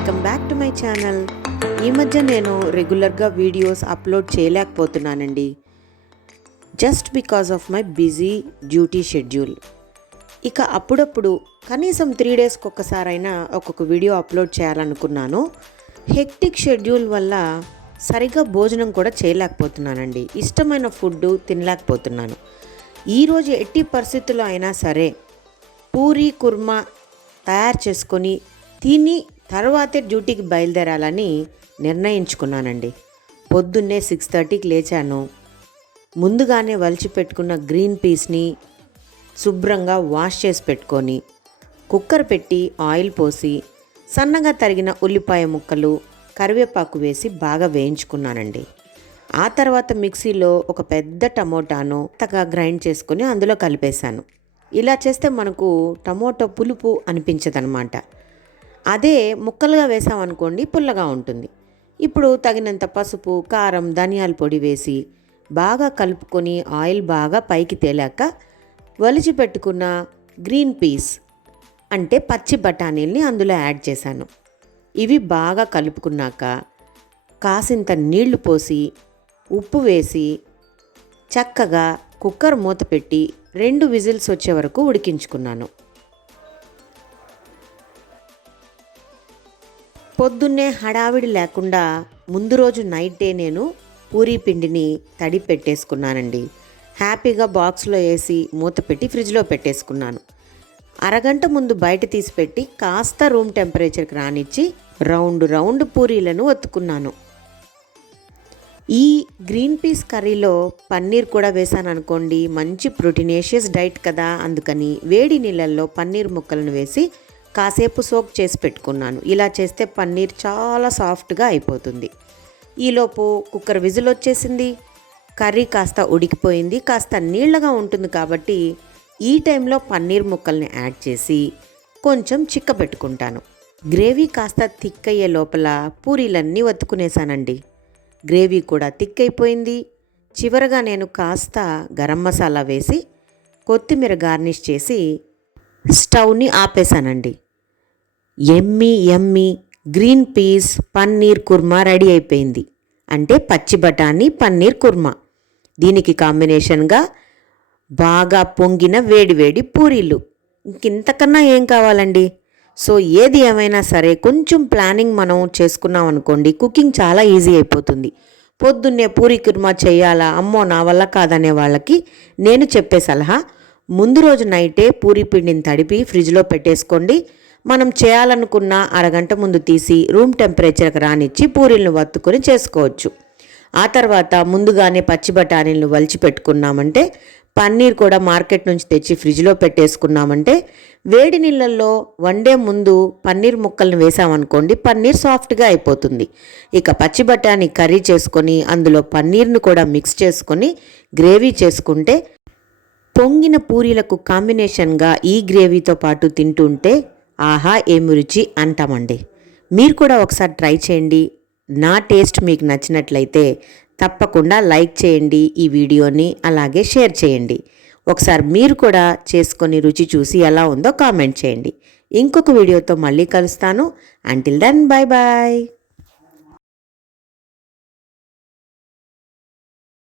Welcome back to my channel. ఈ మధ్య నేను రెగ్యులర్గా వీడియోస్ అప్లోడ్ చేయలేకపోతున్నానండి, just because of my busy duty schedule. ఇక అప్పుడప్పుడు కనీసం 3 డేస్కి ఒక్కసారైనా ఒక్కొక్క వీడియో అప్లోడ్ చేయాలనుకున్నాను. హెక్టిక్ షెడ్యూల్ వల్ల సరిగ్గా భోజనం కూడా చేయలేకపోతున్నానండి. ఇష్టమైన ఫుడ్ తినలేకపోతున్నాను. ఈరోజు ఎట్టి పరిస్థితుల్లో అయినా సరే పూరి కుర్మా తయారు చేసుకొని తిని తర్వాతే డ్యూటీకి బయలుదేరాలని నిర్ణయించుకున్నానండి. పొద్దున్నే 6:30కి లేచాను. ముందుగానే వలిచి పెట్టుకున్న గ్రీన్ పీస్ని శుభ్రంగా వాష్ చేసి పెట్టుకొని కుక్కర్ పెట్టి ఆయిల్ పోసి సన్నగా తరిగిన ఉల్లిపాయ ముక్కలు కరివేపాకు వేసి బాగా వేయించుకున్నానండి. ఆ తర్వాత మిక్సీలో ఒక పెద్ద టమోటాను మెత్తగా గ్రైండ్ చేసుకొని అందులో కలిపేశాను. ఇలా చేస్తే మనకు టమోటో పులుపు అనిపించదనమాట. అదే ముక్కలుగా వేసామనుకోండి పుల్లగా ఉంటుంది. ఇప్పుడు తగినంత పసుపు, కారం, ధనియాల పొడి వేసి బాగా కలుపుకొని ఆయిల్ బాగా పైకి తేలాక వలిచి పెట్టుకున్న గ్రీన్ పీస్ అంటే పచ్చి బఠానీల్ని అందులో యాడ్ చేశాను. ఇవి బాగా కలుపుకున్నాక కాసింత నీళ్లు పోసి ఉప్పు వేసి చక్కగా కుక్కర్ మూత పెట్టి 2 విజిల్స్ వచ్చే వరకు ఉడికించుకున్నాను. పొద్దున్నే హడావిడి లేకుండా ముందు రోజు నైటే నేను పూరీ పిండిని తడి పెట్టేసుకున్నానండి. హ్యాపీగా బాక్స్లో వేసి మూత పెట్టి ఫ్రిడ్జ్లో పెట్టేసుకున్నాను. అరగంట ముందు బయట తీసి పెట్టి కాస్త రూమ్ టెంపరేచర్కి రానిచ్చి రౌండ్ పూరీలను ఒత్తుకున్నాను. ఈ గ్రీన్ పీస్ కర్రీలో పన్నీర్ కూడా వేసాను అనుకోండి, మంచి ప్రోటీనేషియస్ డైట్ కదా, అందుకని వేడి నీళ్ళల్లో పన్నీర్ ముక్కలను వేసి కాసేపు సోక్ చేసి పెట్టుకున్నాను. ఇలా చేస్తే పన్నీర్ చాలా సాఫ్ట్గా అయిపోతుంది. ఈలోపు కుక్కర్ విజిల్ వచ్చేసింది. కర్రీ కాస్త ఉడికిపోయింది. కాస్త నీళ్ళగా ఉంటుంది కాబట్టి ఈ టైంలో పన్నీర్ ముక్కల్ని యాడ్ చేసి కొంచెం చిక్కబెట్టుకుంటాను. గ్రేవీ కాస్త థిక్ అయ్యే లోపల పూరీలన్నీ ఒత్తుకునేసానండి. గ్రేవీ కూడా థిక్ అయిపోయింది. చివరగా నేను కాస్త గరం మసాలా వేసి కొత్తిమీర గార్నిష్ చేసి స్టవ్ని ఆపేశానండి. Yummy green peas paneer kurma ready అయిపోయింది. అంటే పచ్చి బఠానీ పన్నీర్ కుర్మా. దీనికి కాంబినేషన్గా బాగా పొంగిన వేడి పూరీలు. ఇంతకన్నా ఏం కావాలండి? సో ఏది ఏమైనా సరే కొంచెం ప్లానింగ్ మనం చేసుకున్నాం అనుకోండి, కుకింగ్ చాలా ఈజీ అయిపోతుంది. పొద్దున్నే పూరి కుర్మా చేయాలా, అమ్మో నా వల్ల కాదనే వాళ్ళకి నేను చెప్పే సలహా, ముందు రోజు నైటే పూరి పిండిని తడిపి ఫ్రిడ్జ్లో పెట్టేసుకోండి. మనం చేయాలనుకున్న అరగంట ముందు తీసి రూమ్ టెంపరేచర్కి రానిచ్చి పూరీలను వత్తుకొని చేసుకోవచ్చు. ఆ తర్వాత ముందుగానే పచ్చి బఠానీలను వలిచి పెట్టుకున్నామంటే, పన్నీర్ కూడా మార్కెట్ నుంచి తెచ్చి ఫ్రిడ్జ్లో పెట్టేసుకున్నామంటే, వేడి నీళ్ళల్లో వండే ముందు పన్నీర్ ముక్కలను వేసామనుకోండి, పన్నీర్ సాఫ్ట్గా అయిపోతుంది. ఇక పచ్చి బఠానీ కర్రీ చేసుకొని అందులో పన్నీర్ను కూడా మిక్స్ చేసుకొని గ్రేవీ చేసుకుంటే పొంగిన పూరీలకు కాంబినేషన్గా ఈ గ్రేవీతో పాటు తింటుంటే ఆహా ఏమి రుచి అంటామండి. మీరు కూడా ఒకసారి ట్రై చేయండి. నా టేస్ట్ మీకు నచ్చినట్లయితే తప్పకుండా లైక్ చేయండి ఈ వీడియోని, అలాగే షేర్ చేయండి. ఒకసారి మీరు కూడా చేసుకొని రుచి చూసి ఎలా ఉందో కామెంట్ చేయండి. ఇంకొక వీడియోతో మళ్ళీ కలుస్తాను. Until then bye.